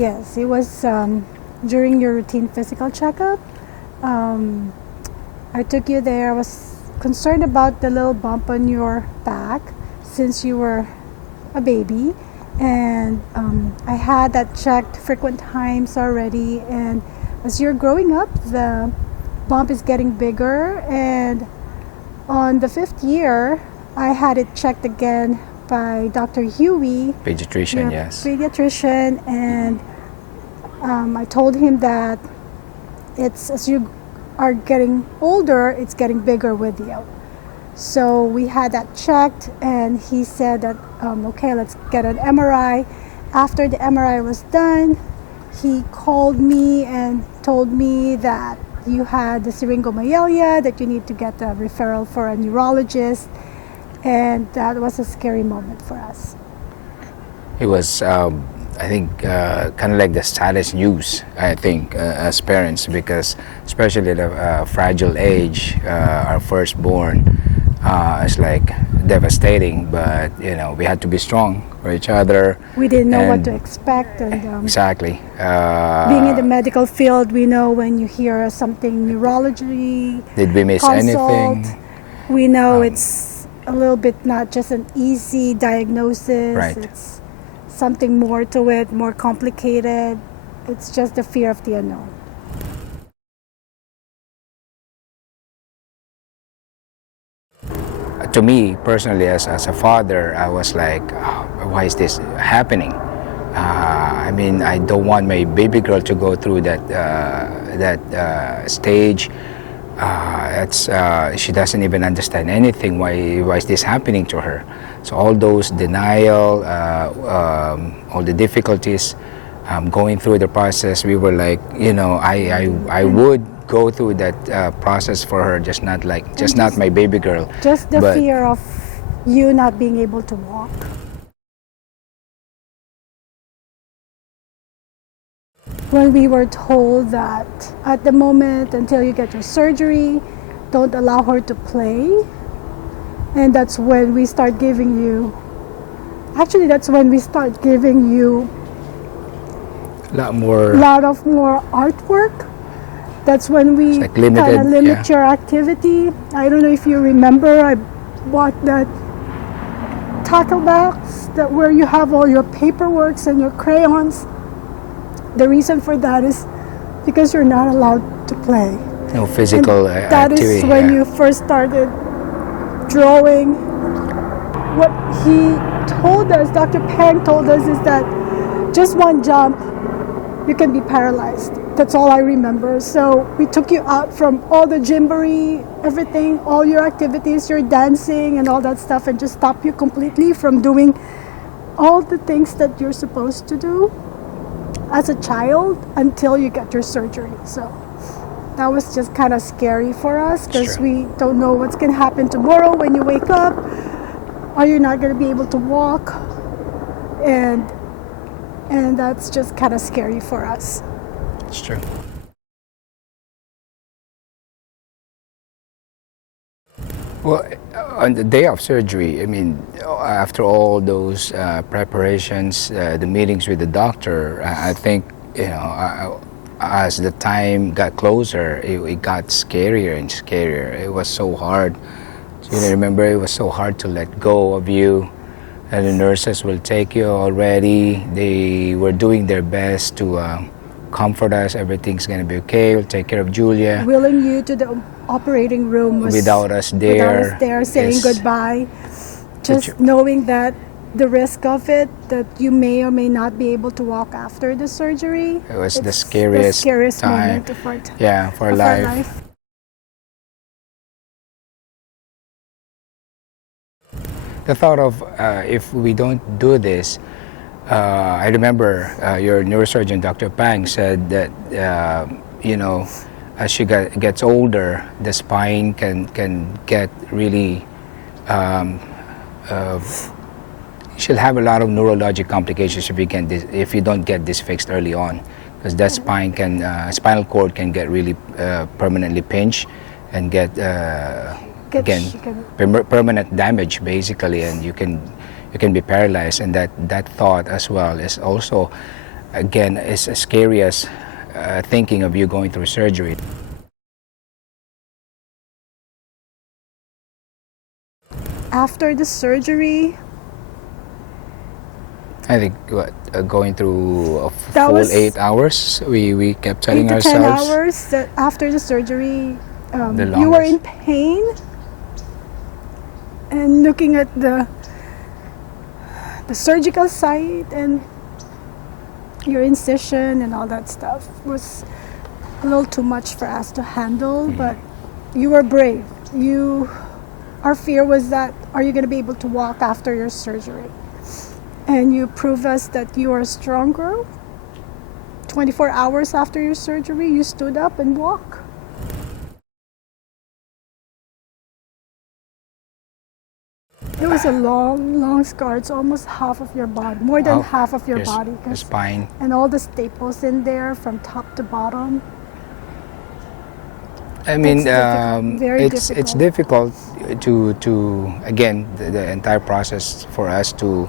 Yes, it was during your routine physical checkup. Um, I took you there. I was concerned about the little bump on your back since you were a baby. And I had that checked frequent times already. And as you're growing up, the bump is getting bigger. And on the 5th year, I had it checked again by Dr. Huey, Pediatrician, yes. Pediatrician, and I told him that it's as you are getting older, it's getting bigger with you. So we had that checked, and he said that okay, let's get an MRI. After the MRI was done, he called me and told me that you had the syringomyelia, that you need to get a referral for a neurologist, and that was a scary moment for us. It was, I think, kind of like the saddest news, I think, as parents, because especially at a fragile age, our firstborn, is like devastating, but we had to be strong for each other. We didn't know what to expect, and exactly. Being in the medical field, we know when you hear something neurology, did we miss anything? We know it's a little bit not just an easy diagnosis. Right. It's something more to it, more complicated. It's just the fear of the unknown. To me personally, as a father, I was like, oh, why is this happening? I mean, I don't want my baby girl to go through that stage. She doesn't even understand anything. Why is this happening to her? So all those denial, all the difficulties, going through the process, we were like, I would go through that process for her, just not my baby girl. Just the fear of you not being able to walk. When we were told that at the moment, until you get your surgery, don't allow her to play. And that's when we start giving you, a lot of more artwork. That's when we like kind of limit your activity. I don't know if you remember, I bought that tackle box where you have all your paperworks and your crayons. The reason for that is because you're not allowed to play. No physical activity. That is when you first started drawing. What he told us, Dr. Pang told us, is that just one jump, you can be paralyzed. That's all I remember. So we took you out from all the gymboree, everything, all your activities, your dancing and all that stuff, and just stopped you completely from doing all the things that you're supposed to do as a child until you get your surgery. So that was just kind of scary for us, because we don't know what's going to happen tomorrow when you wake up. Are you not going to be able to walk? And that's just kind of scary for us. It's true. Well, on the day of surgery, I mean, after all those preparations, the meetings with the doctor, I think, as the time got closer, it got scarier and scarier. It was so hard. Remember, it was so hard to let go of you. And the nurses will take you already. They were doing their best to comfort us. Everything's going to be okay. We'll take care of Julia. Willing you to the operating room without us there. Saying goodbye. Just knowing that the risk of it, that you may or may not be able to walk after the surgery. It was the scariest time. Moment of our life. The thought of if we don't do this, I remember your neurosurgeon, Dr. Pang, said that as she gets older, the spine can get really. She'll have a lot of neurologic complications if you don't get this fixed early on, because that spinal cord can get really permanently pinched and get. Permanent damage basically, and you can be paralyzed. And that thought as well is also again, it's as scary as thinking of you going through surgery. After the surgery, I think what going through a That full was 8 hours. We kept 8 telling to 10 ourselves hours that after the surgery, the you were longest. in pain, and looking at the surgical site and your incision and all that stuff was a little too much for us to handle. But you were brave. Our fear was that, are you going to be able to walk after your surgery? And you proved us that you are a strong girl. 24 hours after your surgery, you stood up and walked. It was a long scar. It's almost half of your body, more than half of your body. The spine. And all the staples in there from top to bottom. I mean, Very it's difficult to again the entire process for us to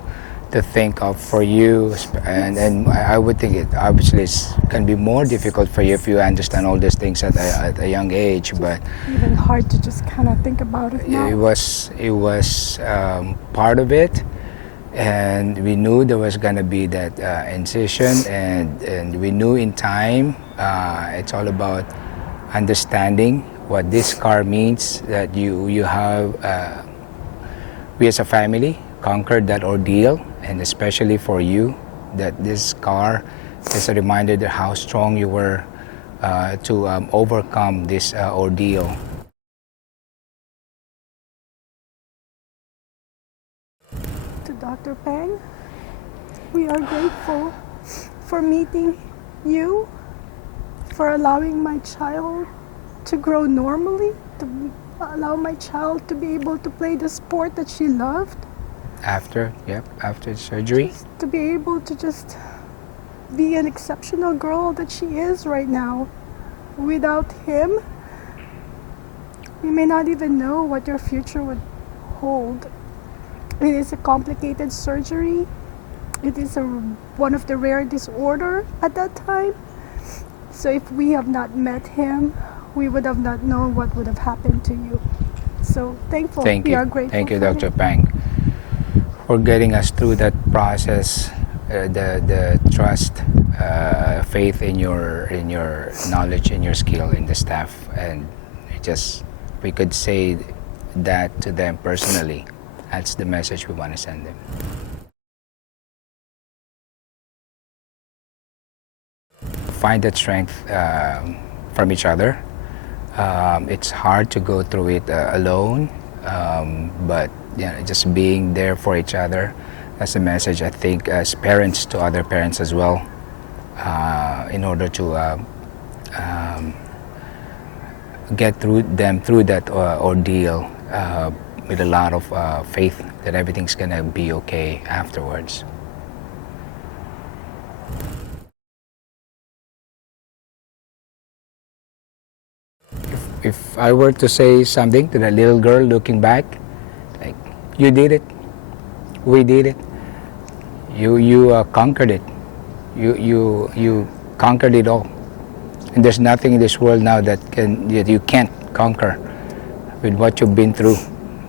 think of for you, and I would think it obviously can be more difficult for you if you understand all these things at a young age. But Even hard to just kind of think about it now. it was part of it, and we knew there was gonna be that incision, and we knew in time. It's all about understanding what this scar means, that you have, we as a family conquered that ordeal, and especially for you, that this scar is a reminder that how strong you were to overcome this ordeal. To Dr. Peng, we are grateful for meeting you, for allowing my child to grow normally, to allow my child to be able to play the sport that she loved. After surgery. To be able to just be an exceptional girl that she is right now. Without him, you may not even know what your future would hold. It is a complicated surgery. It is one of the rare disorder at that time. So if we have not met him, we would have not known what would have happened to you. So thankful. We are grateful. Thank you, for Dr. him. Peng, for getting us through that process. The trust, faith in your knowledge, in your skill, in the staff, and we could say that to them personally. That's the message we want to send them. Find that strength from each other. It's hard to go through it alone, but just being there for each other. That's a message, I think, as parents to other parents as well, in order to get through that ordeal with a lot of faith that everything's gonna be okay afterwards. If I were to say something to that little girl looking back, like, you did it, we did it, you conquered it, you conquered it all, and there's nothing in this world now that you can't conquer with what you've been through,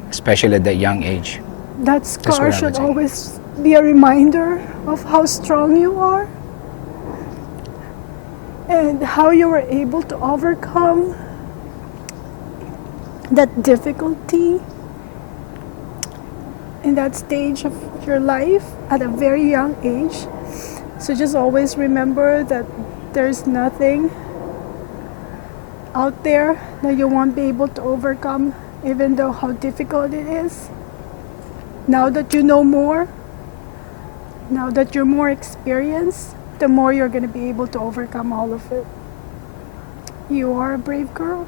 especially at that young age. That scar should always be a reminder of how strong you are and how you were able to overcome that difficulty in that stage of your life at a very young age. So just always remember that there's nothing out there that you won't be able to overcome, even though how difficult it is. Now that you know more, now that you're more experienced, the more you're going to be able to overcome all of it. You are a brave girl.